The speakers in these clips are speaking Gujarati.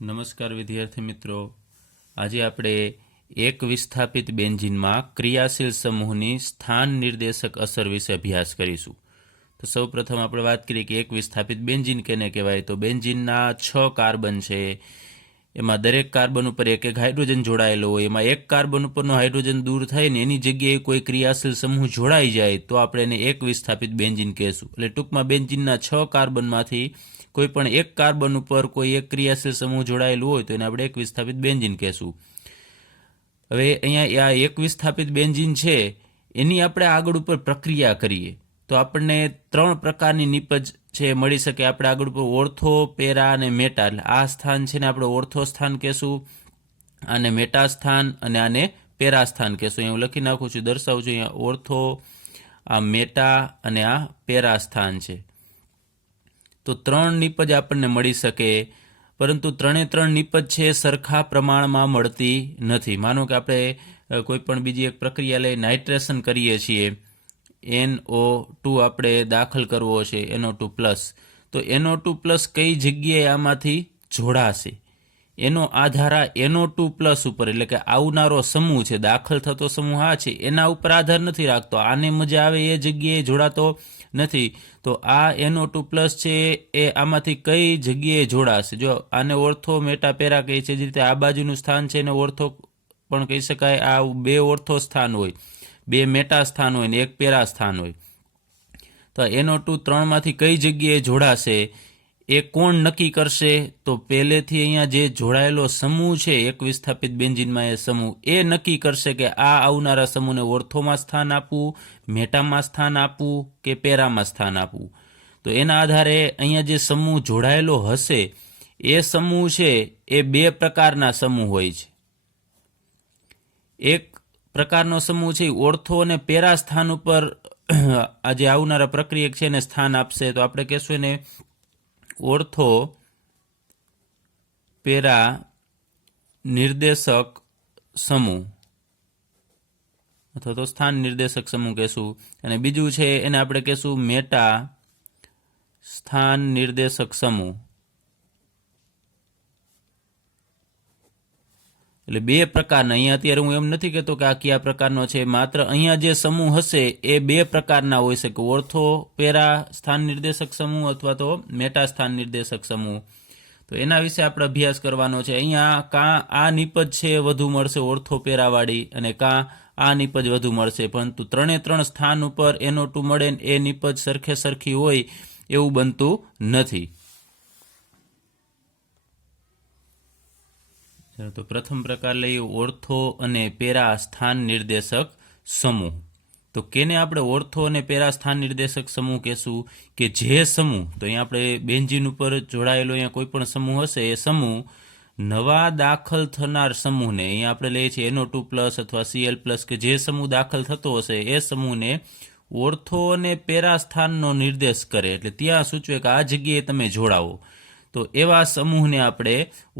નમસ્કાર વિદ્યાર્થી મિત્રો, આજે આપણે એક વિસ્થાપિત બેન્ઝીનમાં ક્રિયાશીલ સમૂહની સ્થાન નિર્દેશક અસર વિશે અભ્યાસ કરીશું. તો સૌપ્રથમ આપણે વાત કરીએ કે એક વિસ્થાપિત બેન્ઝીન કેને કહેવાય. તો બેન્ઝીનના 6 કાર્બન છે, એમાં દરેક કાર્બન ઉપર એક એક હાઇડ્રોજન જોડાયેલો હોય. એમાં એક કાર્બન ઉપરનો હાઇડ્રોજન દૂર થઈને એની જગ્યાએ કોઈ ક્રિયાશીલ સમૂહ જોડાઈ જાય તો આપણે એને એક વિસ્થાપિત બેન્ઝીન કહેશું. એટલે ટૂંકમાં બેન્ઝીનના 6 કાર્બનમાંથી કોઈ પણ એક કાર્બન ઉપર કોઈ એક ક્રિયાશીલ સમૂહ જોડાયેલું હોય તો એને આપણે એક વિસ્થાપિત બેન્ઝીન કહેશું. હવે અહીંયા આ એક વિસ્થાપિત બેન્ઝીન છે એની આપણે આગળ ઉપર પ્રક્રિયા કરીએ તો આપણને 3 પ્રકારની નિપજ છે મળી શકે. આપણે આગળ ઉપર ઓર્થો, પેરા અને મેટા, એટલે આ સ્થાન છે ને આપણે ઓર્થો સ્થાન કહેશું, આને મેટા સ્થાન અને આને પેરા સ્થાન કહેશું. અહીંયા હું લખી નાખું છું, દર્શાવું છું. અહીંયા ઓર્થો, આ મેટા અને આ પેરા સ્થાન છે. તો 3 નિપજ આપણને મળી શકે, પરંતુ 3 નિપજ છે સરખા પ્રમાણમાં મળતી નથી. માનો કે આપણે કોઈ પણ બીજી એક પ્રક્રિયા લઈ નાઇટ્રેશન કરીએ છીએ, NO2 આપણે દાખલ કરવો છે, NO2+, તો NO2+ કઈ જગ્યાએ આમાંથી જોડાશે એનો આધાર આ NO2+ ઉપર, એટલે કે આવનારો સમૂહ છે, દાખલ થતો સમૂહ આ છે, એના ઉપર આધાર નથી રાખતો. આને મજા આવે એ જગ્યાએ જોડાતો નથી. તો આ NO2+ છે એ આમાંથી કઈ જગ્યાએ જોડાશે. જો આને ઓર્થો, મેટા, પેરા કહે છે, જે રીતે આ બાજુનું સ્થાન છે એને ઓર્થો પણ કહી શકાય. આ 2 ઓર્થો સ્થાન હોય, 2 મેટા સ્થાન હોય ને 1 પેરા સ્થાન હોય. તો NO2 3માંથી કઈ જગ્યાએ જોડાશે એ કોણ નક્કી કરશે? તો પહેલેથી અહીંયા જે જોડાયેલો સમૂહ છે એક વિસ્થાપિત બેન્ઝીનમાં, એ સમૂહ એ નક્કી કરશે કે આ આવનારા સમૂહને ઓર્થોમાં સ્થાન આપવું, મેટામાં સ્થાન આપવું કે પેરામાં સ્થાન આપવું. તો એના આધારે અહીંયા જે સમૂહ જોડાયેલો હશે એ સમૂહ છે એ 2 પ્રકારના સમૂહ હોય છે. એક પ્રકારનો સમૂહ છે ઓર્થો અને પેરા સ્થાન ઉપર આ જે આવનારા પ્રક્રિયક છે એને સ્થાન આપશે. તો આપણે કહેશું એને ઓર્થો પેરા નિર્દેશક સમૂહ અથવા તો સ્થાન નિર્દેશક સમૂહ કહેશું. અને બીજું છે એને આપણે કહેશું મેટા સ્થાન નિર્દેશક સમૂહ. એટલે 2 પ્રકારના, અહીંયા અત્યારે હું એમ નથી કહેતો કે આ કયા પ્રકારનો છે, માત્ર અહીંયા જે સમૂહ હશે એ 2 પ્રકારના હોઈ શકે, ઓર્થો પેરા સ્થાન નિર્દેશક સમૂહ અથવા તો મેટા સ્થાન નિર્દેશક સમૂહ. તો એના વિશે આપણે અભ્યાસ કરવાનો છે. અહીંયા કાં આ નિપજ છે વધુ મળશે ઓર્થો પેરાવાળી, અને કાં આ નિપજ વધુ મળશે, પરંતુ 3 સ્થાન ઉપર NO2 મળે ને એ નિપજ સરખે સરખી હોય એવું બનતું નથી. તો પ્રથમ પ્રકાર લઈએ ઓર્થો અને પેરા સ્થાન નિર્દેશક સમૂહ. તો કેને આપણે ઓર્થો અને પેરા સ્થાન નિર્દેશક સમૂહ કહેશું? કે જે સમૂહ, તો અહીંયા આપણે બેન્ઝીન ઉપર જોડાયેલો અહીંયા કોઈ પણ સમૂહ હશે, એ સમૂહ નવા દાખલ થનાર સમૂહને, અહીંયા આપણે લઈએ છીએ NO2+ અથવા Cl+, કે જે સમૂહ દાખલ થતો હશે એ સમૂહને ઓર્થો અને પેરા સ્થાનનો નિર્દેશ કરે, એટલે ત્યાં સૂચવે કે આ જગ્યાએ તમે જોડાવો. તો એવા સમૂહને આપણે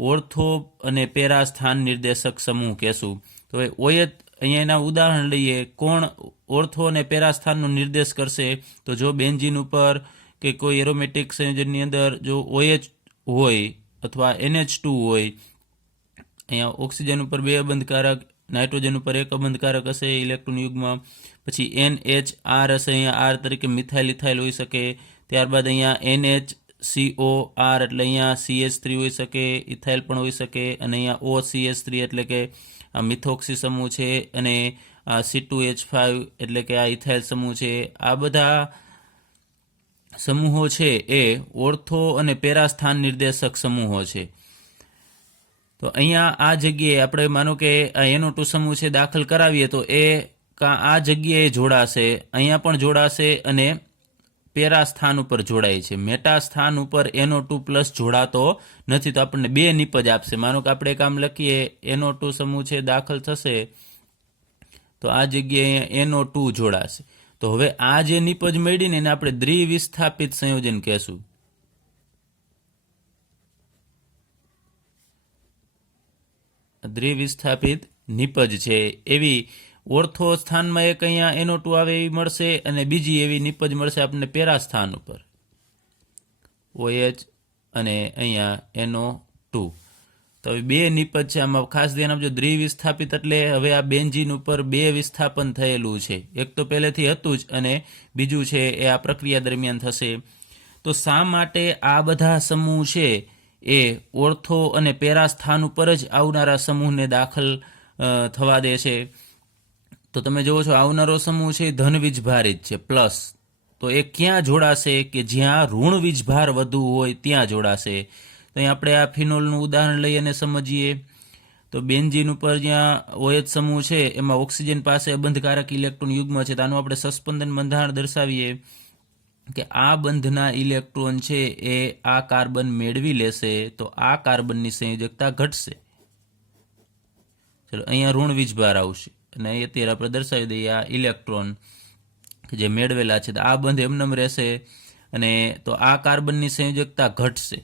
ઓર્થો અને પેરા સ્થાન નિર્દેશક સમૂહ કહેશું. તો OH, અહીંયા એના ઉદાહરણ લઈએ. કોણ ઓર્થો અને પેરા સ્થાનનો નિર્દેશ કરશે? તો જો બેન્ઝીન ઉપર કે કોઈ એરોમેટિક સંયોજનની અંદર જો OH હોય અથવા NH2 હોય, અહીંયા ઓક્સિજન ઉપર 2 અબંધકારક, નાઇટ્રોજન ઉપર 1 અબંધકારક હશે ઇલેક્ટ્રોન યુગ્મ, પછી NHR હશે, અહીંયા R તરીકે મિથાઇલ ઇથાઇલ હોઈ શકે. ત્યારબાદ અહીંયા NHCOR એટલે અહીંયા CH3 હોઈ શકે, ઇથાઇલ પણ હોઈ શકે, અને અહીંયા OCH3 એટલે કે આ મિથોક્સી સમૂહ છે, અને આ C2H5 એટલે કે આ ઇથાઇલ સમૂહ છે. આ બધા સમૂહો છે એ ઓર્થો અને પેરા સ્થાન નિર્દેશક સમૂહો છે. તો અહીંયા આ જગ્યાએ આપણે માનો કે આ NO2 સમૂહ છે દાખલ કરાવીએ તો એ કાં આ જગ્યાએ જોડાશે, અહીંયા પણ જોડાશે, અને પેરા સ્થાન ઉપર જોડાય છે. મેટા સ્થાન ઉપર NO2+ જોડાતો નથી, તો આપણને 2 નિપજ આપશે. માનો કે આપણે કામ લખીએ NO2 સમૂહ છે દાખલ થશે તો આ જગ્યાએ NO2 જોડાશે. તો હવે આ જે નિપજ મળી ને એને આપણે દ્વિવિસ્થાપિત સંયોજન કહેશું. દ્વિવિસ્થાપિત નિપજ છે એવી ઓર્થો સ્થાનમાં એક અહીંયા NO2 આવે એવી મળશે, અને બીજી એવી નિપજ મળશે આપણને પેરા સ્થાન ઉપર OH અને અહીંયા NO2. તો હવે બે નિપજ છે, આમાં ખાસ ધ્યાન આપજો. દ્વિવિસ્થાપિત એટલે હવે આ બેન્ઝીન ઉપર બે વિસ્થાપન થયેલું છે. એક તો પહેલેથી હતું જ અને બીજું છે એ આ પ્રક્રિયા દરમિયાન થશે. તો શા માટે આ બધા સમૂહ છે એ ઓર્થો અને પેરા સ્થાન ઉપર જ આવનારા સમૂહને દાખલ થવા દે છે? તો તમે જુઓ છો આવનારો સમૂહ છે ધન વીજભારિત છે પ્લસ. તો એ ક્યાં જોડાશે? કે જ્યાં ઋણ વીજભાર વધુ હોય ત્યાં જોડાશે. તો અહીં આપણે આ ફિનોલનું ઉદાહરણ લઈ અને સમજીએ. તો બેન્ઝીન ઉપર જ્યાં OH સમૂહ છે એમાં ઓક્સિજન પાસે અબંધકારક ઇલેક્ટ્રોન યુગ્મ છે. તો આનું આપણે સસ્પંદન બંધારણ દર્શાવીએ કે આ બંધના ઇલેક્ટ્રોન છે એ આ કાર્બન મેળવી લેશે તો આ કાર્બનની સંયોજકતા ઘટશે. ચલો અહીંયા ઋણ વીજભાર આવશે અને અત્યારે આપણે દર્શાવી દઈએ આ ઇલેક્ટ્રોન કે જે મેળવેલા છે. તો આ બંધ એમનેમ રહેશે અને તો આ કાર્બનની સંયોજકતા ઘટશે.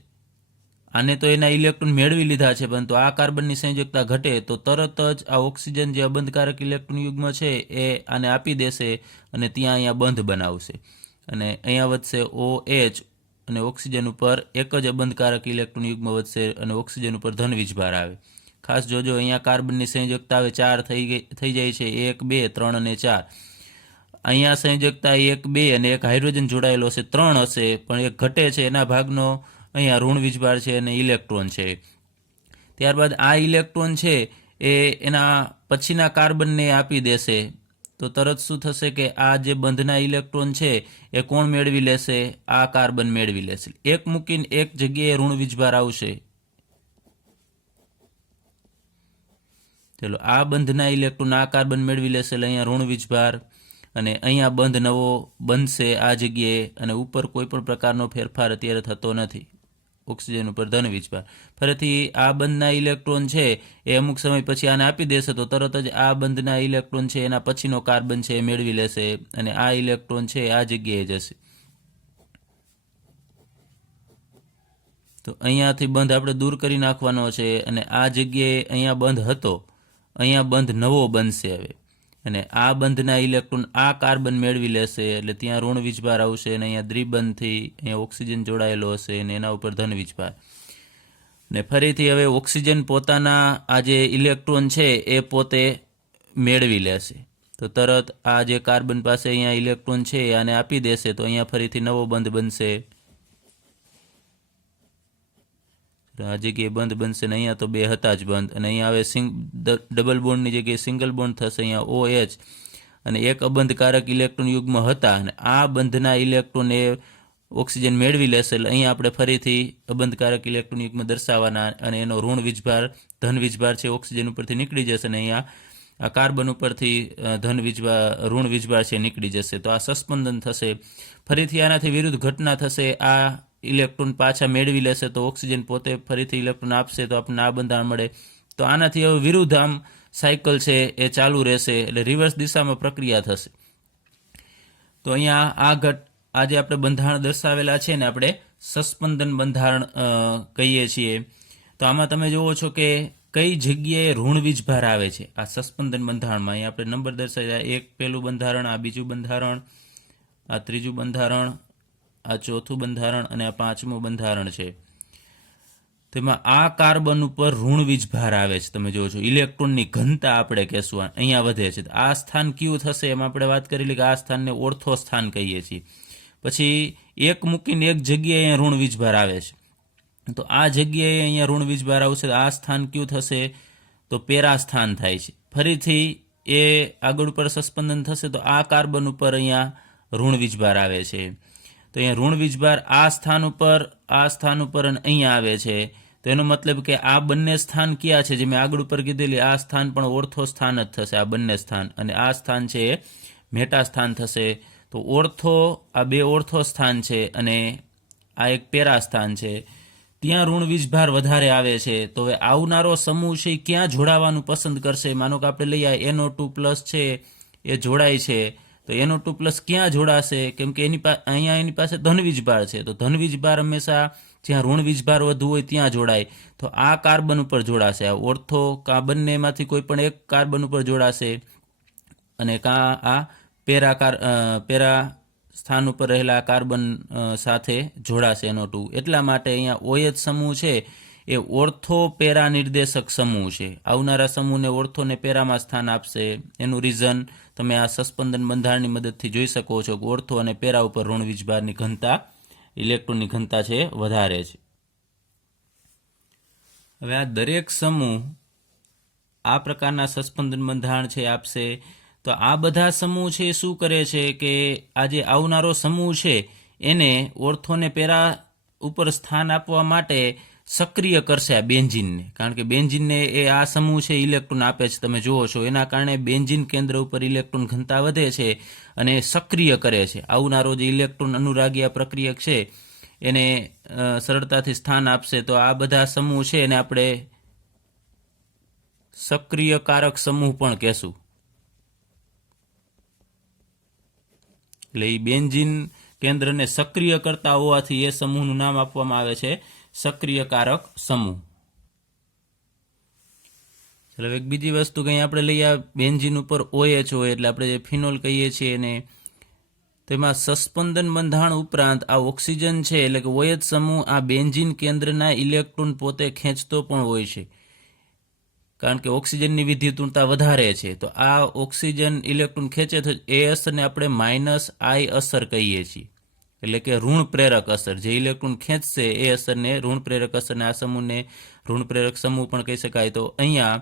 આને તો એના ઇલેક્ટ્રોન મેળવી લીધા છે, પરંતુ આ કાર્બનની સંયોજકતા ઘટે તો તરત જ આ ઓક્સિજન જે અબંધકારક ઇલેક્ટ્રોન યુગ્મ છે એ આને આપી દેશે અને ત્યાં અહીંયા બંધ બનાવશે અને અહીંયા વધશે OH અને ઓક્સિજન ઉપર એક જ અબંધકારક ઇલેક્ટ્રોન યુગ્મ વધશે અને ઓક્સિજન ઉપર ધન વીજભાર આવે. ખાસ જોજો અહીંયા કાર્બનની સંયોજકતા હવે 4 થઈ જાય છે, 1 2 3 અને 4. અહીંયા સંયોજકતા 1 2 અને એક હાઇડ્રોજન જોડાયેલો હશે, 3 હશે, પણ એક ઘટે છે એના ભાગનો અહીંયા ઋણ વીજભાર છે અને ઇલેક્ટ્રોન છે. ત્યારબાદ આ ઇલેક્ટ્રોન છે એ એના પછીના કાર્બનને આપી દેશે તો તરત શું થશે કે આ જે બંધના ઇલેક્ટ્રોન છે એ કોણ મેળવી લેશે? આ કાર્બન મેળવી લેશે. એક મૂકીને એક જગ્યાએ ઋણ વીજભાર આવશે. ચલો આ બંધના ઇલેક્ટ્રોન આ કાર્બન મેળવી લેશે એટલે અહીંયા ઋણ વીજભાર અને અહીંયા બંધ નવો બનશે આ જગ્યાએ અને ઉપર કોઈ પણ પ્રકારનો ફેરફાર અત્યારે થતો નથી. ઓક્સિજન ઉપર ધન વીજભાર. ફરીથી આ બંધના ઇલેક્ટ્રોન છે એ અમુક સમય પછી આને આપી દેશે તો તરત જ આ બંધના ઇલેક્ટ્રોન છે એના પછીનો કાર્બન છે એ મેળવી લેશે અને આ ઇલેક્ટ્રોન છે આ જગ્યાએ જશે. તો અહીંયાથી બંધ આપણે દૂર કરી નાખવાનો છે અને આ જગ્યાએ અહીંયા બંધ હતો, અહીંયા બંધ નવો બનશે હવે અને આ બંધના ઇલેક્ટ્રોન આ કાર્બન મેળવી લેશે એટલે ત્યાં ઋણ વીજભાર આવશે અને અહીંયા દ્વિબંધથી અહીંયા ઓક્સિજન જોડાયેલો હશે અને એના ઉપર ધન વીજભાર. ને ફરીથી હવે ઓક્સિજન પોતાના આ જે ઇલેક્ટ્રોન છે એ પોતે મેળવી લેશે તો તરત આ જે કાર્બન પાસે અહીંયા ઇલેક્ટ્રોન છે આને આપી દેશે તો અહીંયા ફરીથી નવો બંધ બનશે. આ જગ્યાએ બંધ બનશે ને અહીંયા તો બે હતા જ બંધ અને અહીંયા હવે ડબલ બોન્ડની જગ્યાએ સિંગલ બોન્ડ થશે. અહીંયા OH અને એક અબંધકારક ઇલેક્ટ્રોન યુગ્મ હતા અને આ બંધના ઇલેક્ટ્રોન એ ઓક્સિજન મેળવી લેશે એટલે અહીંયા આપણે ફરીથી અબંધકારક ઇલેક્ટ્રોન યુગ્મ દર્શાવવાના અને એનો ઋણ વીજભાર ધન વીજભાર છે ઓક્સિજન ઉપરથી નીકળી જશે અને અહીંયા આ કાર્બન ઉપરથી ઋણ વીજભાર છે નીકળી જશે. તો આ સસ્પંદન થશે. ફરીથી આનાથી વિરુદ્ધ ઘટના થશે. આ ઇલેક્ટ્રોન પાછા મેળવી લેશે તો ઓક્સિજન પોતે ફરીથી ઇલેક્ટ્રોન આપશે તો આપણને આ બંધારણ મળે. તો આનાથી હવે વિરુદ્ધ આમ સાયકલ છે એ ચાલુ રહેશે એટલે રિવર્સ દિશામાં પ્રક્રિયા થશે. તો અહીંયા આ જે આપણે બંધારણ દર્શાવેલા છે ને આપણે સસ્પંદન બંધારણ કહીએ છીએ. તો આમાં તમે જુઓ છો કે કઈ જગ્યાએ ઋણ વીજભાર આવે છે આ સસ્પંદન બંધારણમાં. અહીંયા આપણે નંબર દર્શાવ્યા, એક પહેલું બંધારણ, આ બીજું બંધારણ, આ ત્રીજું બંધારણ, આ ચોથું બંધારણ અને આ પાંચમું બંધારણ છે. તેમાં આ કાર્બન ઉપર ઋણ વીજભાર આવે છે. તમે જુઓ છો ઇલેક્ટ્રોનની ઘનતા આપણે કહેશું અહીંયા વધે છે. આ સ્થાન કયું થશે એમ આપણે વાત કરેલી કે આ સ્થાનને ઓર્થો સ્થાન કહીએ છીએ. પછી એક મૂકીને એક જગ્યાએ ઋણ વીજભાર આવે છે તો આ જગ્યાએ અહીંયા ઋણ વીજભાર આવશે. આ સ્થાન કયું થશે તો પેરા સ્થાન થાય છે. ફરીથી એ આગળ ઉપર સસ્પંદન થશે તો આ કાર્બન ઉપર અહીંયા ઋણ વીજભાર આવે છે. તો અહીંયા ઋણ વીજભાર આ સ્થાન ઉપર અને અહીંયા આવે છે. તો એનો મતલબ કે આ બંને સ્થાન કયા છે જે મેં આગળ ઉપર કીધેલી આ સ્થાન પણ ઓર્થો સ્થાન જ થશે. આ બંને સ્થાન અને આ સ્થાન છે એ મેટા સ્થાન થશે. તો આ બે ઓર્થો સ્થાન છે અને આ એક પેરા સ્થાન છે. ત્યાં ઋણ વીજભાર વધારે આવે છે. તો હવે આવનારો સમૂહ છે ક્યાં જોડાવાનું પસંદ કરશે? માનો કે આપણે લઈએ NO2+ છે એ જોડાય છે તો NO2+ ક્યાં જોડાશે? કેમ કે અહીંયા એની પાસે ધન વીજભાર છે તો ધન વીજભાર હંમેશા જ્યાં ઋણ વીજભાર વધુ હોય ત્યાં જોડાય. તો આ કાર્બન ઉપર જોડાશે. આ ઓર્થો કા બંનેમાંથી કોઈ પણ એક કાર્બન ઉપર જોડાશે અને આ પેરા સ્થાન ઉપર રહેલા કાર્બન સાથે જોડાશે NO2. એટલા માટે અહીંયા OH સમૂહ છે એ ઓર્થો પેરા નિર્દેશક સમૂહ છે. આવનારા સમૂહને ઓર્થો ને પેરામાં સ્થાન આપશે. એનું રીઝન તમે આ સસ્પંદન બંધારણની મદદથી જોઈ શકો છો કે ઓર્થો અને પેરા ઉપર ઋણ વીજભારની ઘનતા, ઇલેક્ટ્રોનની ઘનતા છે વધારે છે. હવે આ દરેક સમૂહ આ પ્રકારના સસ્પંદન બંધારણ છે આપશે. તો આ બધા સમૂહ છે શું કરે છે કે આ જે આવનારો સમૂહ છે એને ઓર્થોને પેરા ઉપર સ્થાન આપવા માટે સક્રિય કરશે આ બેન્ઝીનને. કારણ કે બેન્ઝીનને એ આ સમૂહ છે ઇલેક્ટ્રોન આપે છે, તમે જુઓ છો. એના કારણે બેન્ઝીન કેન્દ્ર ઉપર ઇલેક્ટ્રોન ઘનતા વધે છે અને સક્રિય કરે છે. આવનારો જે ઇલેક્ટ્રોન અનુરાગી આ પ્રક્રિયક છે એને સરળતાથી સ્થાન આપશે. તો આ બધા સમૂહ છે એને આપણે સક્રિયકારક સમૂહ પણ કહેશું. એટલે એ બેન્ઝીન કેન્દ્રને સક્રિય કરતા હોવાથી એ સમૂહનું નામ આપવામાં આવે છે સક્રિયકારક સમૂહ. ચાલો એક બીજી વસ્તુ કંઈ આપણે લઈએ, બેન્ઝીન ઉપર OH હોય એટલે આપણે જે ફિનોલ કહીએ છીએ એને, તેમાં સસ્પંદન બંધારણ ઉપરાંત આ ઓક્સિજન છે એટલે કે OH સમૂહ આ બેન્ઝીન કેન્દ્રના ઇલેક્ટ્રોન પોતે ખેંચતો પણ હોય છે. કારણ કે ઓક્સિજનની વિદ્યુતઋણતા વધારે છે. તો આ ઓક્સિજન ઇલેક્ટ્રોન ખેંચે તો એ અસરને આપણે -I અસર કહીએ છીએ. એટલે કે ઋણ પ્રેરક અસર. જે ઇલેક્ટ્રોન ખેંચશે એ અસરને ઋણ પ્રેરક અસરને આ સમૂહને ઋણ પ્રેરક સમૂહ પણ કહી શકાય. તો અહીંયા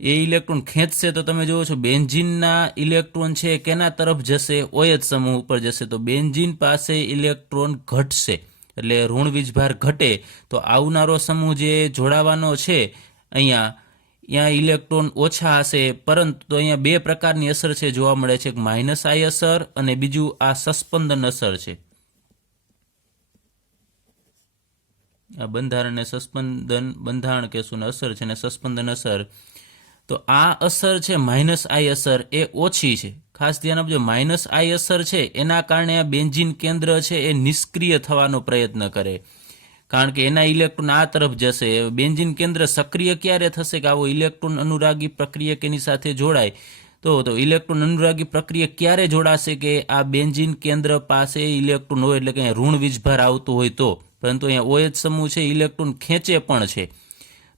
એ ઇલેક્ટ્રોન ખેંચશે તો તમે જુઓ છો બેન્ઝીનના ઇલેક્ટ્રોન છે કેના તરફ જશે? OH સમૂહ ઉપર જશે. તો બેન્ઝીન પાસે ઇલેક્ટ્રોન ઘટશે એટલે ઋણ વીજભાર ઘટે. તો આવનારો સમૂહ જે જોડાવાનો છે અહીંયા ઇલેક્ટ્રોન ઓછા હશે. પરંતુ અહીંયા બે પ્રકારની અસર છે જોવા મળે છે, -I અસર અને બીજું આ સસ્પંદન અસર છે. આ બંધારણને સસ્પંદન બંધારણ કહેશું ને અસર છે ને સસ્પંદન અસર. તો આ અસર છે -I અસર એ ઓછી છે. ખાસ ધ્યાન આપજો, -I અસર છે એના કારણે આ બેન્ઝીન કેન્દ્ર છે એ નિષ્ક્રિય થવાનો પ્રયત્ન કરે. કારણ કે એના ઇલેક્ટ્રોન આ તરફ જશે. બેન્ઝીન કેન્દ્ર સક્રિય ક્યારે થશે કે આવો ઇલેક્ટ્રોન અનુરાગી પ્રક્રિયક એની સાથે જોડાય. તો ઇલેક્ટ્રોન અનુરાગી પ્રક્રિયક ક્યારે જોડાશે કે આ બેન્ઝીન કેન્દ્ર પાસે ઇલેક્ટ્રોન હોય, એટલે કે ઋણ વીજભાર આવતું હોય તો. પરંતુ અહીંયા OH સમૂહ છે ઇલેક્ટ્રોન ખેંચે પણ છે,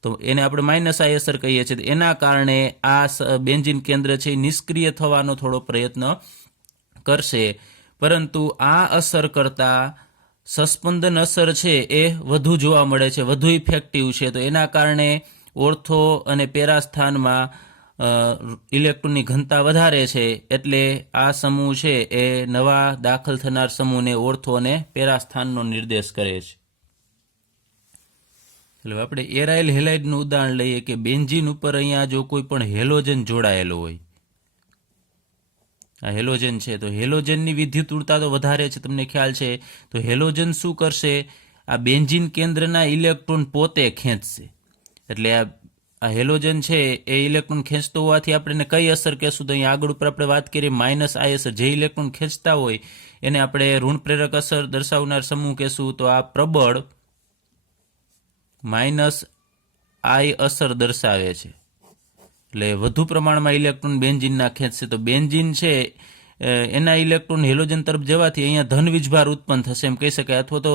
તો એને આપણે -I અસર કહીએ છીએ. એના કારણે આ બેન્ઝીન કેન્દ્ર છે એ નિષ્ક્રિય થવાનો થોડો પ્રયત્ન કરશે. પરંતુ આ અસર કરતાં સસ્પંદન અસર છે એ વધુ જોવા મળે છે, વધુ ઇફેક્ટિવ છે. તો એના કારણે ઓર્થો અને પેરા સ્થાનમાં ઇલેક્ટ્રોનની ઘનતા વધારે છે. એટલે આ સમૂહ છે એ નવા દાખલ થનાર સમૂહને ઓર્થો અને પેરા સ્થાનનો નિર્દેશ કરે છે. એટલે આપણે એરાઇલ હેલાઇડનું ઉદાહરણ લઈએ કે બેન્ઝીન ઉપર અહીંયા જો કોઈ પણ હેલોજન જોડાયેલો હોય, આ હેલોજન છે તો હેલોજનની વિદ્યુતઋણતા તો વધારે છે, તમને ખ્યાલ છે. તો હેલોજન શું કરશે? આ બેન્ઝીન કેન્દ્રના ઇલેક્ટ્રોન પોતે ખેંચશે. એટલે આ હેલોજન છે એ ઇલેક્ટ્રોન ખેંચતો હોવાથી આપણે કઈ અસર કહેશું? તો અહીંયા આગળ ઉપર આપણે વાત કરીએ -I અસર. જે ઇલેક્ટ્રોન ખેંચતા હોય એને આપણે ઋણ પ્રેરક અસર દર્શાવનાર સમૂહ કહેશું. તો આ પ્રબળ -I અસર દર્શાવે છે. એટલે વધુ પ્રમાણમાં ઇલેક્ટ્રોન બેન્ઝીનના ખેંચશે. તો બેન્ઝીન છે એના ઇલેક્ટ્રોન હેલોજન તરફ જવાથી અહીંયા ધન વીજભાર ઉત્પન્ન થશે એમ કહી શકાય, અથવા તો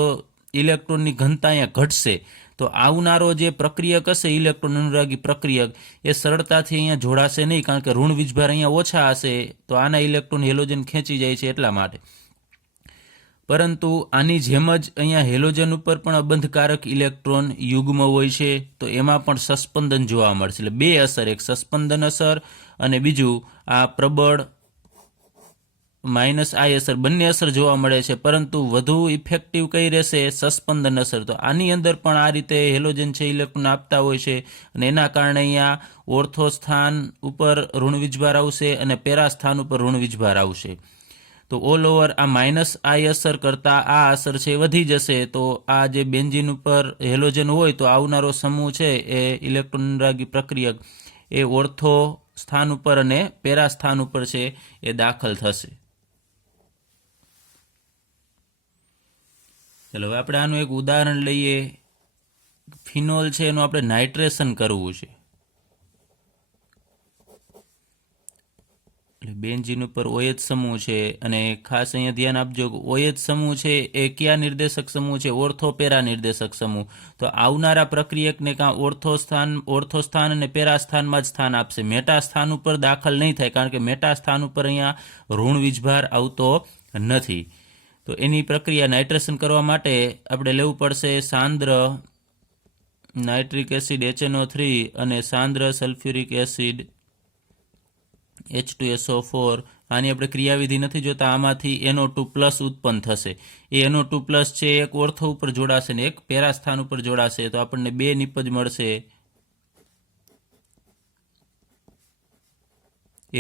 ઇલેક્ટ્રોનની ઘનતા અહીંયા ઘટશે. તો આવનારો જે પ્રક્રિયક હશે ઇલેક્ટ્રોન અનુરાગી પ્રક્રિયક એ સરળતાથી અહીંયા જોડાશે નહીં, કારણ કે ઋણ વીજભાર અહીંયા ઓછા હશે. તો આના ઇલેક્ટ્રોન હેલોજન ખેંચી જાય છે એટલા માટે. પરંતુ આની જેમ જ અહીંયા હેલોજન ઉપર પણ અબંધકારક ઇલેક્ટ્રોન યુગ્મ હોય છે. તો એમાં પણ સસ્પંદન જોવા મળશે. એટલે બે અસર, એક સસ્પંદન અસર અને બીજું આ પ્રબળ -I અસર, બંને અસર જોવા મળે છે. પરંતુ વધુ ઇફેક્ટિવ કઈ રહેશે? સસ્પંદન અસર. તો આની અંદર પણ આ રીતે હેલોજન છે ઇલેક્ટ્રોન આપતા હોય છે અને એના કારણે અહીંયા ઓર્થો સ્થાન ઉપર ઋણ વીજભાર આવશે અને પેરા સ્થાન ઉપર ઋણ વીજભાર આવશે. તો ઓલ ઓવર આ -I અસર કરતાં આ અસર છે વધી જશે. તો આ જે બેન્ઝીન ઉપર હેલોજન હોય તો આવનારો સમૂહ છે એ ઇલેક્ટ્રોન અનુરાગી પ્રક્રિયક એ ઓર્થો સ્થાન ઉપર અને પેરા સ્થાન ઉપર છે એ દાખલ થશે. ચલો હવે આપણે આનું એક ઉદાહરણ લઈએ. ફિનોલ છે એનું આપણે નાઇટ્રેશન કરવું છે. બેન્ઝીન ઉપર OH સમૂહ છે અને ખાસ અહીંયા ધ્યાન આપજો કે OH સમૂહ છે એ કયા નિર્દેશક સમૂહ છે? ઓર્થો પેરા નિર્દેશક સમૂહ. તો આવનારા પ્રક્રિયકને કાં ઓર્થો સ્થાન અને પેરા સ્થાનમાં જ સ્થાન આપશે, મેટા સ્થાન ઉપર દાખલ નહીં થાય, કારણ કે મેટા સ્થાન ઉપર અહીંયા ઋણ વીજભાર આવતો નથી. તો એની પ્રક્રિયા નાઇટ્રેશન કરવા માટે આપણે લેવું પડશે સાંદ્ર નાઇટ્રિક એસિડ HNO3 અને સાંદ્ર સલ્ફ્યુરિક એસિડ H2SO4. આની આપણે ક્રિયાવિધિ નથી જોતા, આમાંથી NO2+ ઉત્પન્ન થશે. એ NO2+ છે એક ઓર્થો ઉપર જોડાશે ને એક પેરા સ્થાન ઉપર જોડાશે, તો આપણને 2 નિપજ મળશે.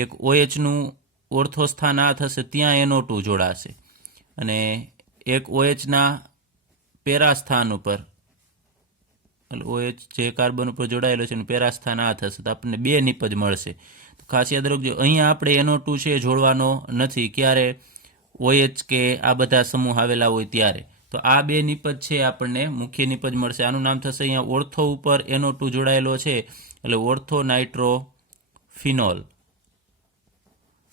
એક OH નું ઓર્થો સ્થાન આ થશે, ત્યાં NO2 જોડાશે, અને એક OH ના પેરા સ્થાન ઉપર OH જે કાર્બન ઉપર જોડાયેલો છે એનું પેરા સ્થાન આ થશે, તો આપણને 2 નિપજ મળશે. તો ખાસ યાદ રાખજો, અહીંયા આપણે NO2 છે જોડવાનો નથી, ક્યારે OH કે આ બધા સમૂહ આવેલા હોય ત્યારે. તો આ 2 નિપજ છે આપણને મુખ્ય નિપજ મળશે. આનું નામ થશે, અહીંયા ઓર્થો ઉપર NO2 જોડાયેલો છે એટલે ઓર્થો નાઇટ્રોફિનોલ,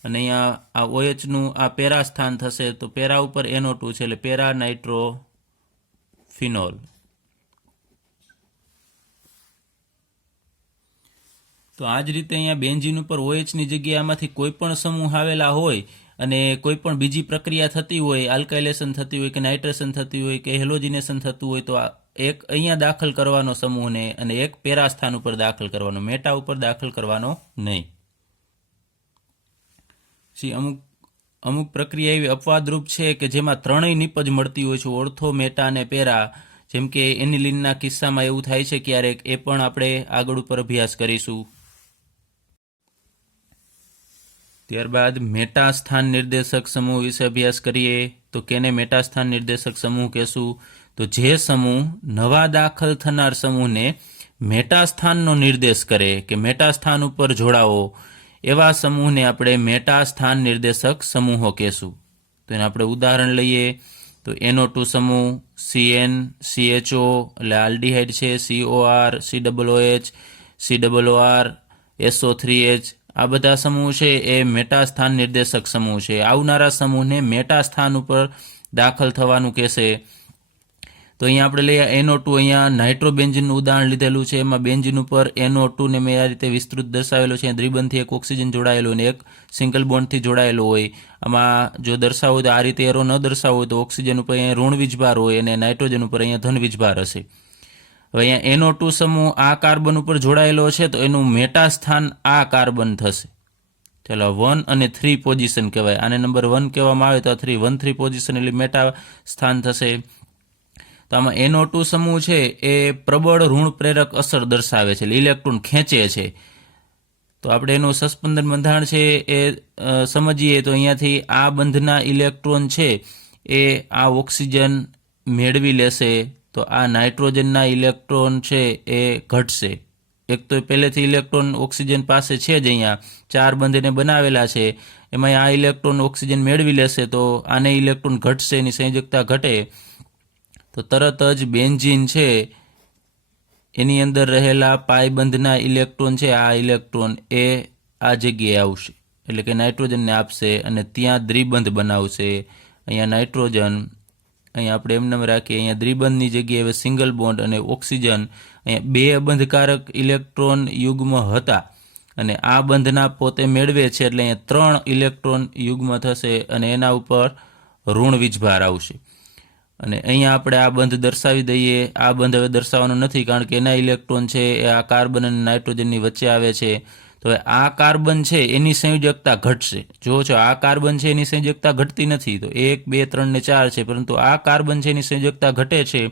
અને અહીંયા આ OH નું આ પેરા સ્થાન થશે, તો પેરા ઉપર NO2 છે એટલે પેરા નાઇટ્રોફિનોલ. તો આ જ રીતે અહીંયા બેન્ઝીન ઉપર OH ની જગ્યાએ આમાંથી કોઈ પણ સમૂહ આવેલા હોય અને કોઈ પણ બીજી પ્રક્રિયા થતી હોય, આલ્કાઇલેશન થતી હોય કે નાઇટ્રેશન થતી હોય કે હેલોજિનેશન થતું હોય, તો એક અહીંયા દાખલ કરવાનો સમૂહને અને એક પેરા સ્થાન ઉપર દાખલ કરવાનો, મેટા ઉપર દાખલ કરવાનો નહીં. અમુક પ્રક્રિયા એવી અપવાદરૂપ છે કે જેમાં ત્રણેય નિપજ મળતી હોય છે, ઓર્થો, મેટા અને પેરા. જેમ કે એનિલિનના કિસ્સામાં એવું થાય છે ક્યારેક, એ પણ આપણે આગળ ઉપર અભ્યાસ કરીશું. ત્યારબાદ મેટા સ્થાન નિર્દેશક સમૂહ વિશે અભ્યાસ કરીએ. તો કેને મેટા સ્થાન નિર્દેશક સમૂહ કહેશું? તો જે સમૂહ નવા દાખલ થનાર સમૂહને મેટા સ્થાનનો નિર્દેશ કરે કે મેટા સ્થાન ઉપર જોડાવો, એવા સમૂહને આપણે મેટા સ્થાન નિર્દેશક સમૂહો કહેશું. તો એને આપણે ઉદાહરણ લઈએ તો NO2 સમૂહ, CN, CHO એટલે આલ્ડીહાઇડ છે, COR, COOH, COOR, SO3H, આ બધા સમૂહ છે એ મેટા સ્થાન નિર્દેશક સમૂહ છે. આવનારા સમૂહને મેટા સ્થાન ઉપર દાખલ થવાનું કહેશે. તો અહીંયા આપણે લઈએ NO2, અહીંયા નાઇટ્રોબેન્ઝીનનું ઉદાહરણ લીધેલું છે. એમાં બેન્ઝીન ઉપર NO2 ને મેં આ રીતે વિસ્તૃત દર્શાવેલો છે. દ્વિબંધથી એક ઓક્સિજન જોડાયેલો અને એક સિંગલ બોન્ડથી જોડાયેલો હોય. આમાં જો દર્શાવવું હોય તો આ રીતે એરો ન દર્શાવવો હોય તો ઓક્સિજન ઉપર અહીંયા ઋણ વીજભાર હોય અને નાઇટ્રોજન ઉપર અહીંયા ધન વીજભાર હશે. હવે અહીંયા NO2 સમૂહ આ કાર્બન ઉપર જોડાયેલો છે તો એનું મેટા સ્થાન આ કાર્બન થશે. ચાલો 1 અને 3 પોઝિશન કહેવાય. આને નંબર 1 કહેવામાં આવે તો 3 1 3 પોઝિશન એટલે મેટા સ્થાન થશે. તો આમાં NO2 સમૂહ છે એ પ્રબળ ઋણ પ્રેરક અસર દર્શાવે છે, એટલે ઇલેક્ટ્રોન ખેંચે છે. તો આપણે એનું સસ્પેન્શન બંધારણ છે એ સમજીએ તો અહીંયાથી આ બંધના ઇલેક્ટ્રોન છે એ આ ઓક્સિજન મેળવી લેશે, તો આ નાઇટ્રોજનના ઇલેક્ટ્રોન છે એ ઘટશે. એક તો પહેલેથી ઇલેક્ટ્રોન ઓક્સિજન પાસે છે જ, અહીંયા 4 બંધ એને બનાવેલા છે, એમાં આ ઇલેક્ટ્રોન ઓક્સિજન મેળવી લેશે તો આને ઇલેક્ટ્રોન ઘટશે, એની સંયોજકતા ઘટે, તો તરત જ બેન્ઝીન છે એની અંદર રહેલા પાઈ બંધના ઇલેક્ટ્રોન છે, આ ઇલેક્ટ્રોન એ આ જગ્યાએ આવશે, એટલે કે નાઇટ્રોજનને આપશે અને ત્યાં દ્વિબંધ બનાવશે. અહીંયા નાઇટ્રોજન, અહીંયા આપણે એમને રાખીએ, અહીંયા દ્વિબંધની જગ્યાએ હવે સિંગલ બોન્ડ અને ઓક્સિજન. અહીંયા 2 બંધકારક ઇલેક્ટ્રોન યુગ્મ હતા અને આ બંધના પોતે મેળવે છે, એટલે અહીંયા 3 ઇલેક્ટ્રોન યુગ્મ થશે અને એના ઉપર ઋણ વીજભાર આવશે. અને અહીંયા આપણે આ બંધ દર્શાવી દઈએ. આ બંધ હવે દર્શાવવાનો નથી કારણ કે એના ઇલેક્ટ્રોન છે એ આ કાર્બન અને નાઇટ્રોજનની વચ્ચે આવે છે. તો હવે આ કાર્બન છે એની સંયોજકતા ઘટશે. જુઓ છો, આ કાર્બન છે એની સંયોજકતા ઘટતી નથી, તો 1 2 3 ને 4 છે, પરંતુ આ કાર્બન છે એની સંયોજકતા ઘટે છે,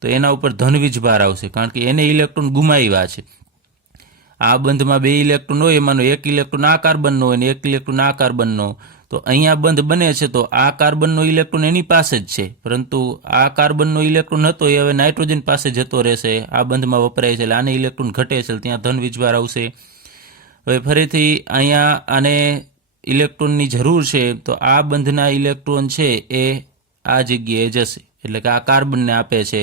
તો એના ઉપર ધન વીજભાર આવશે કારણ કે એને ઇલેક્ટ્રોન ગુમાવ્યા છે. આ બંધમાં 2 ઇલેક્ટ્રોન હોય, એમાંનો 1 ઇલેક્ટ્રોન આ કાર્બનનો હોય અને 1 ઇલેક્ટ્રોન આ કાર્બનનો. તો અહીંયા બંધ બને છે તો આ કાર્બનનો ઇલેક્ટ્રોન એની પાસે જ છે, પરંતુ આ કાર્બનનો ઇલેક્ટ્રોન હતો એ હવે નાઇટ્રોજન પાસે જતો રહેશે, આ બંધમાં વપરાય છે, એટલે આને ઇલેક્ટ્રોન ઘટે છે, ત્યાં ધન વીજભાર આવશે. હવે ફરીથી અહીંયા આને ઇલેક્ટ્રોનની જરૂર છે, તો આ બંધના ઇલેક્ટ્રોન છે એ આ જગ્યાએ જશે, એટલે કે આ કાર્બનને આપે છે,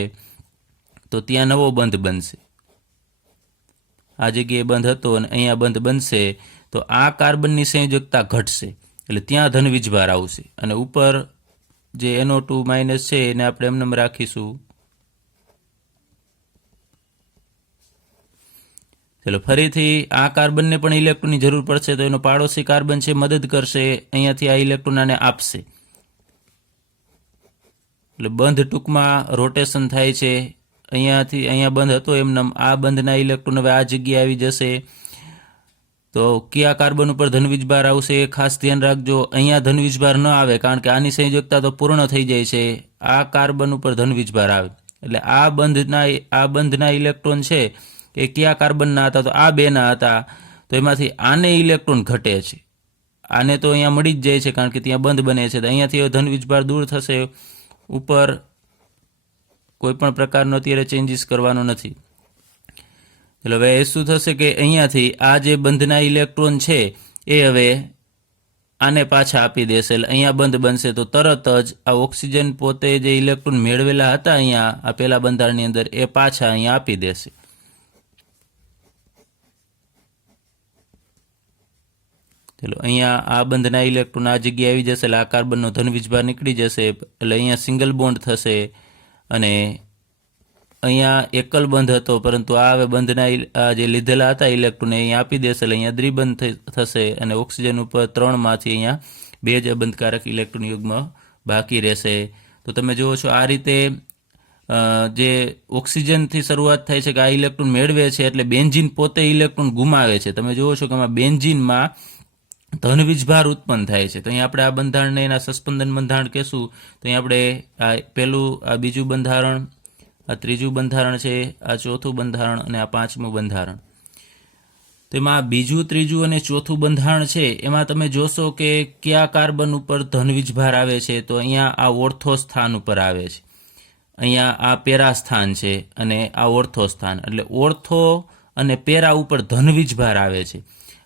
તો ત્યાં નવો બંધ બનશે. આ જગ્યાએ બંધ હતો અને અહીંયા બંધ બનશે, તો તો આ કાર્બનની સંયોજકતા ઘટશે, એટલે ત્યાં ધન વીજભાર આવશે, અને ઉપર જે NO2 માઇનસ છે એને આપણે એમને રાખીશું. ચલો ફરીથી આ કાર્બનને પણ ઇલેક્ટ્રોનની જરૂર પડશે, તો એનો પાડોશી કાર્બન છે મદદ કરશે, અહીંયાથી આ ઇલેક્ટ્રોન આને આપશે, એટલે બંધ ટૂંકમાં રોટેશન થાય છે. અહીંયાથી અહીંયા બંધ હતો એમને, આ બંધના ઇલેક્ટ્રોન હવે આ જગ્યાએ આવી જશે. તો કયા કાર્બન ઉપર ધન વીજભાર આવશે ખાસ ધ્યાન રાખજો. અહીંયા ધન વીજભાર ન આવે કારણ કે આની સંયોજકતા તો પૂર્ણ થઈ જાય છે. આ કાર્બન ઉપર ધન વીજભાર આવે, એટલે આ બંધના ઇલેક્ટ્રોન છે એ કયા કાર્બનના હતા? તો આ બેના હતા. તો એમાંથી આને ઇલેક્ટ્રોન ઘટે છે, આને તો અહીંયા મળી જ જાય છે કારણ કે ત્યાં બંધ બને છે. તો અહીંયાથી ધન વીજભાર દૂર થશે. ઉપર કોઈ પણ પ્રકારનો અત્યારે ચેન્જીસ કરવાનો નથી. એટલે હવે એ શું થશે કે અહીંયાથી આ જે બંધના ઇલેક્ટ્રોન છે એ હવે આને પાછા આપી દેશે, એટલે અહીંયા બંધ બનશે. તો તરત જ આ ઓક્સિજન પોતે જે ઇલેક્ટ્રોન મેળવેલા હતા અહીંયા આ પહેલા બંધારણની અંદર એ પાછા અહીંયા આપી દેશે. ચલો અહીંયા આ બંધના ઇલેક્ટ્રોન આ જગ્યાએ આવી જશે, એટલે આ કાર્બનનો ધન વીજભાર નીકળી જશે, એટલે અહીંયા સિંગલ બોન્ડ થશે. અને અહીંયા એકલ બંધ હતો, પરંતુ આ હવે બંધના જે લીધેલા હતા ઇલેક્ટ્રોન અહીંયા આપી દેશે, એટલે અહીંયા દ્વિબંધ થશે, અને ઓક્સિજન ઉપર 3માંથી અહીંયા 2 જ અબંધકારક ઇલેક્ટ્રોન યુગ્મ બાકી રહેશે. તો તમે જુઓ છો આ રીતે જે ઓક્સિજનથી શરૂઆત થાય છે કે આ ઇલેક્ટ્રોન મેળવે છે, એટલે બેન્ઝીન પોતે ઇલેક્ટ્રોન ગુમાવે છે. તમે જુઓ છો કે આમાં બેન્ઝીનમાં ધન વીજભાર ઉત્પન્ન થાય છે. તો અહીંયા આપણે આ બંધારણને એના સસ્પેન્શન બંધારણ કહેશું. તો અહીંયા આપણે આ પહેલું, આ બીજું બંધારણ, આ ત્રીજું બંધારણ છે, આ ચોથું બંધારણ અને આ પાંચમું બંધારણ. તેમાં બીજું, ત્રીજું અને ચોથું બંધારણ છે એમાં તમે જોશો કે કયા કાર્બન ઉપર ધન વીજભાર આવે છે? તો અહીંયા આ ઓર્થો સ્થાન ઉપર આવે છે, અહીંયા આ પેરા સ્થાન છે અને આ ઓર્થો સ્થાન, એટલે ઓર્થો અને પેરા ઉપર ધન વીજભાર આવે છે.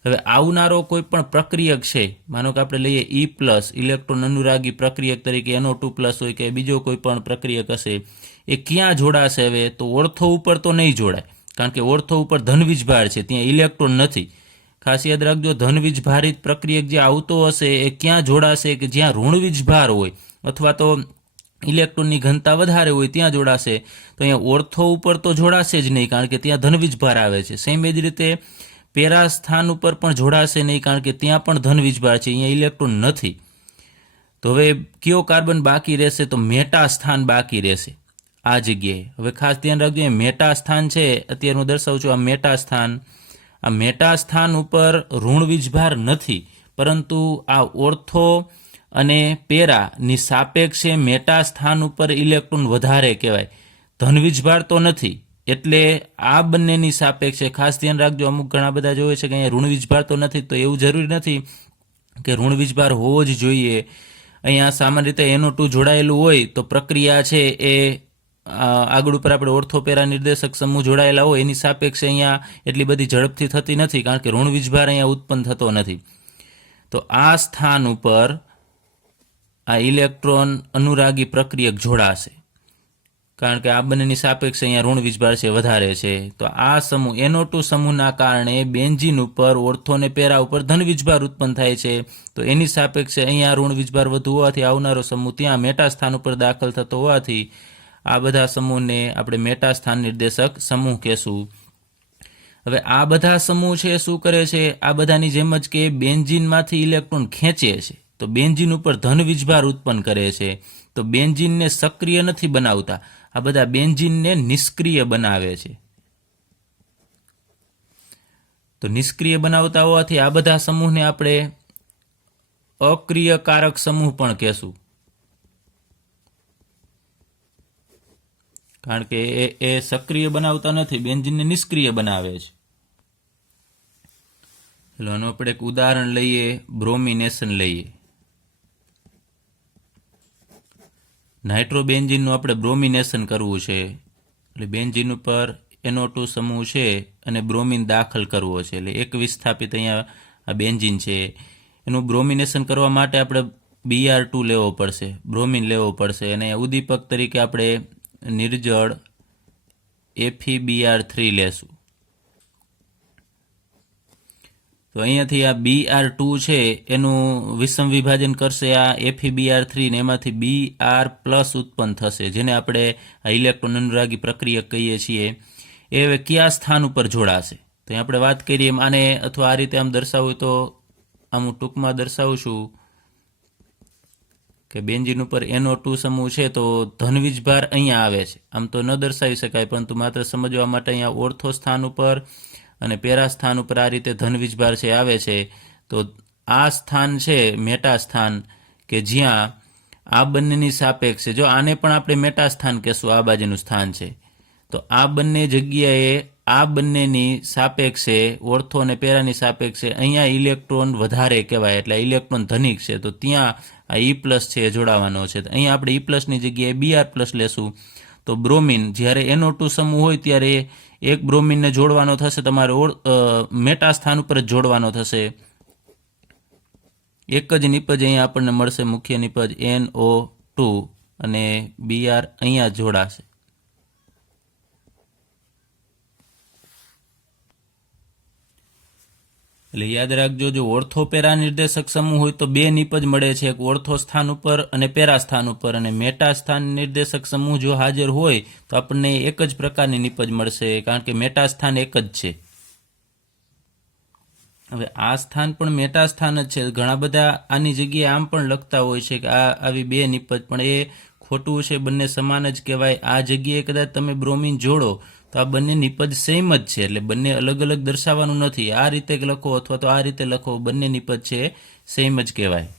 હવે આવનારો કોઈ પણ પ્રક્રિયક છે, માનો કે આપણે લઈએ E+ ઇલેક્ટ્રોન અનુરાગી પ્રક્રિયક તરીકે NO2+ હોય કે બીજો કોઈ પણ પ્રક્રિયક હશે, એ ક્યાં જોડાશે? હવે તો ઓર્થો ઉપર તો નહીં જોડાય, કારણ કે ઓર્થો ઉપર ધન વીજભાર છે, ત્યાં ઇલેક્ટ્રોન નથી. ખાસ યાદ રાખજો, ધન વીજભારિત પ્રક્રિયક જે આવતો હશે એ ક્યાં જોડાશે? કે જ્યાં ઋણ વીજભાર હોય અથવા તો ઇલેક્ટ્રોનની ઘનતા વધારે હોય ત્યાં જોડાશે. તો અહીંયા ઓર્થો ઉપર તો જોડાશે જ નહીં, કારણ કે ત્યાં ધન વીજભાર આવે છે. સેમ એ જ રીતે પેરા સ્થાન ઉપર પણ જોડાશે નહીં, કારણ કે ત્યાં પણ ધન વીજભાર છે, અહીંયા ઇલેક્ટ્રોન નથી. તો હવે કયો કાર્બન બાકી રહેશે? તો મેટા સ્થાન બાકી રહેશે આ જગ્યાએ. હવે ખાસ ધ્યાન રાખજો, મેટા સ્થાન છે, અત્યારે હું દર્શાવું છું આ મેટા સ્થાન. આ મેટા સ્થાન ઉપર ઋણ વીજભાર નથી, પરંતુ આ ઓર્થો અને પેરાની સાપેક્ષે મેટા સ્થાન ઉપર ઇલેક્ટ્રોન વધારે કહેવાય, ધન વીજભાર તો નથી. એટલે આ બંનેની સાપેક્ષે ખાસ ધ્યાન રાખજો. અમુક ઘણા બધા જોવે છે કે અહીંયા ઋણ વીજભાર તો નથી, તો એવું જરૂરી નથી કે ઋણ વીજભાર હોવો જ જોઈએ. અહીંયા સામાન્ય રીતે NO2 જોડાયેલું હોય તો પ્રક્રિયા છે એ આગળ ઉપર આપણે ઓર્થોપેરા નિર્દેશક સમૂહ જોડાયેલા હોય એની સાપેક્ષે અહીંયા એટલી બધી ઝડપથી થતી નથી, કારણ કે ઋણ વીજભાર અહીંયા ઉત્પન્ન થતો નથી. તો આ સ્થાન ઉપર આ ઇલેક્ટ્રોન અનુરાગી પ્રક્રિયક જોડાશે, કારણ કે આ બંનેની સાપેક્ષે અહીંયા ઋણ વીજભાર છે વધારે છે. તો આ સમૂહ NO2 સમૂહના કારણે બેન્ઝીન ઉપર ઓર્થો અને પેરા ઉપર ધન વીજભાર ઉત્પન્ન થાય છે. તો એની સાપેક્ષે અહીંયા ઋણ વીજભાર વધુ હોવાથી આવનારો સમૂહ ત્યાં મેટા સ્થાન ઉપર દાખલ થતો હોવાથી આ બધા સમૂહને આપણે મેટા સ્થાન નિર્દેશક સમૂહ કહેશું. હવે આ બધા સમૂહ છે શું કરે છે? આ બધાની જેમ જ કે બેન્ઝીનમાંથી ઇલેક્ટ્રોન ખેંચે છે, તો બેન્ઝીન ઉપર ધન વીજભાર ઉત્પન્ન કરે છે. તો બેન્ઝીનને સક્રિય નથી બનાવતા, આ બધા બેન્ઝીનને નિષ્ક્રિય બનાવે છે. તો નિષ્ક્રિય બનાવતા હોવાથી આ બધા સમૂહને આપણે અક્રિયકારક સમૂહ પણ કહેશું, કારણ કે એ સક્રિય બનાવતા નથી, બેન્ઝીનને નિષ્ક્રિય બનાવે છે. ચલો આનું આપણે એક ઉદાહરણ લઈએ, બ્રોમિનેશન લઈએ. નાઇટ્રોબેન્ઝીનનું આપણે બ્રોમિનેશન કરવું છે, એટલે બેન્ઝીન ઉપર NO2 સમૂહ છે અને બ્રોમિન દાખલ કરવો છે, એટલે એક વિસ્થાપિત અહીંયા આ બેન્ઝીન છે, એનું બ્રોમિનેશન કરવા માટે આપણે Br2 લેવો પડશે, બ્રોમિન લેવો પડશે, અને ઉદ્દીપક તરીકે આપણે નિર્જળ FeBr3 લેશું. તો તો અહીંયાથી આ Br2 છે એનું વિષમ વિભાજન કરશે આ FeBr3 ને એમાંથી Br+ ઉત્પન્ન થશે, જેને આપણે આ ઇલેક્ટ્રોન અનુરાગી પ્રક્રિયા કહીએ છીએ. એ હવે કયા સ્થાન ઉપર જોડાશે? તો આપણે વાત કરીએ એમ આને, અથવા આ રીતે આમ દર્શાવવું તો આમ હું ટૂંકમાં દર્શાવું છું કે બેન્ઝીન ઉપર NO2 સમૂહ છે તો ધનવીજભાર અહીંયા આવે છે. આમ તો ન દર્શાવી શકાય, પરંતુ માત્ર સમજવા માટે અહીંયા ઓર્થો સ્થાન ઉપર અને પેરા સ્થાન ઉપર આ રીતે ધનવીજભાર છે આવે છે. તો આ સ્થાન છે મેટા સ્થાન, કે જ્યાં આ બંનેની સાપેક્ષે, જો આને પણ આપણે મેટા સ્થાન કહેશું, આ બાજુનું સ્થાન છે, તો આ બંને જગ્યાએ આ બંનેની સાપેક્ષે, ઓર્થો અને પેરાની સાપેક્ષે અહીંયા ઇલેક્ટ્રોન વધારે કહેવાય, એટલે ઇલેક્ટ્રોન ધનિક છે, તો ત્યાં આ E+ છે એ જોડાવાનો છે. તો અહીંયા આપણે E+ની જગ્યાએ Br+ લેશું. તો બ્રોમિન, જ્યારે NO2 સમૂહ હોય ત્યારે એક બ્રોમિનને જોડવાનો થશે, તમારે મેટા સ્થાન ઉપર જ જોડવાનો થશે. એક જ નિપજ અહીંયા આપણને મળશે, મુખ્ય નિપજ NO2, અને Br અહીંયા જોડાશે. એટલે યાદ રાખજો, જો ઓર્થો પેરા નિર્દેશક સમૂહ હોય તો બે નિપજ મળે છે, એક ઓર્થો સ્થાન ઉપર અને પેરા સ્થાન ઉપર, અને મેટા સ્થાન નિર્દેશક સમૂહ જો હાજર હોય તો આપણને એક જ પ્રકારની નિપજ મળશે, કારણ કે મેટા સ્થાન એક જ છે. હવે આ સ્થાન પણ મેટા સ્થાન જ છે. ઘણા બધા આની જગ્યાએ આમ પણ લખતા હોય છે કે આ આવી બે નિપજ, પણ એ ખોટું છે, બંને સમાન જ કહેવાય. આ જગ્યાએ કદાચ તમે બ્રોમિન જોડો તો આ બંને નિપજ સેમ જ છે, એટલે બંને અલગ અલગ દર્શાવવાનું નથી. આ રીતે લખો અથવા તો આ રીતે લખો, બંને નિપજ છે સેમ જ કહેવાય.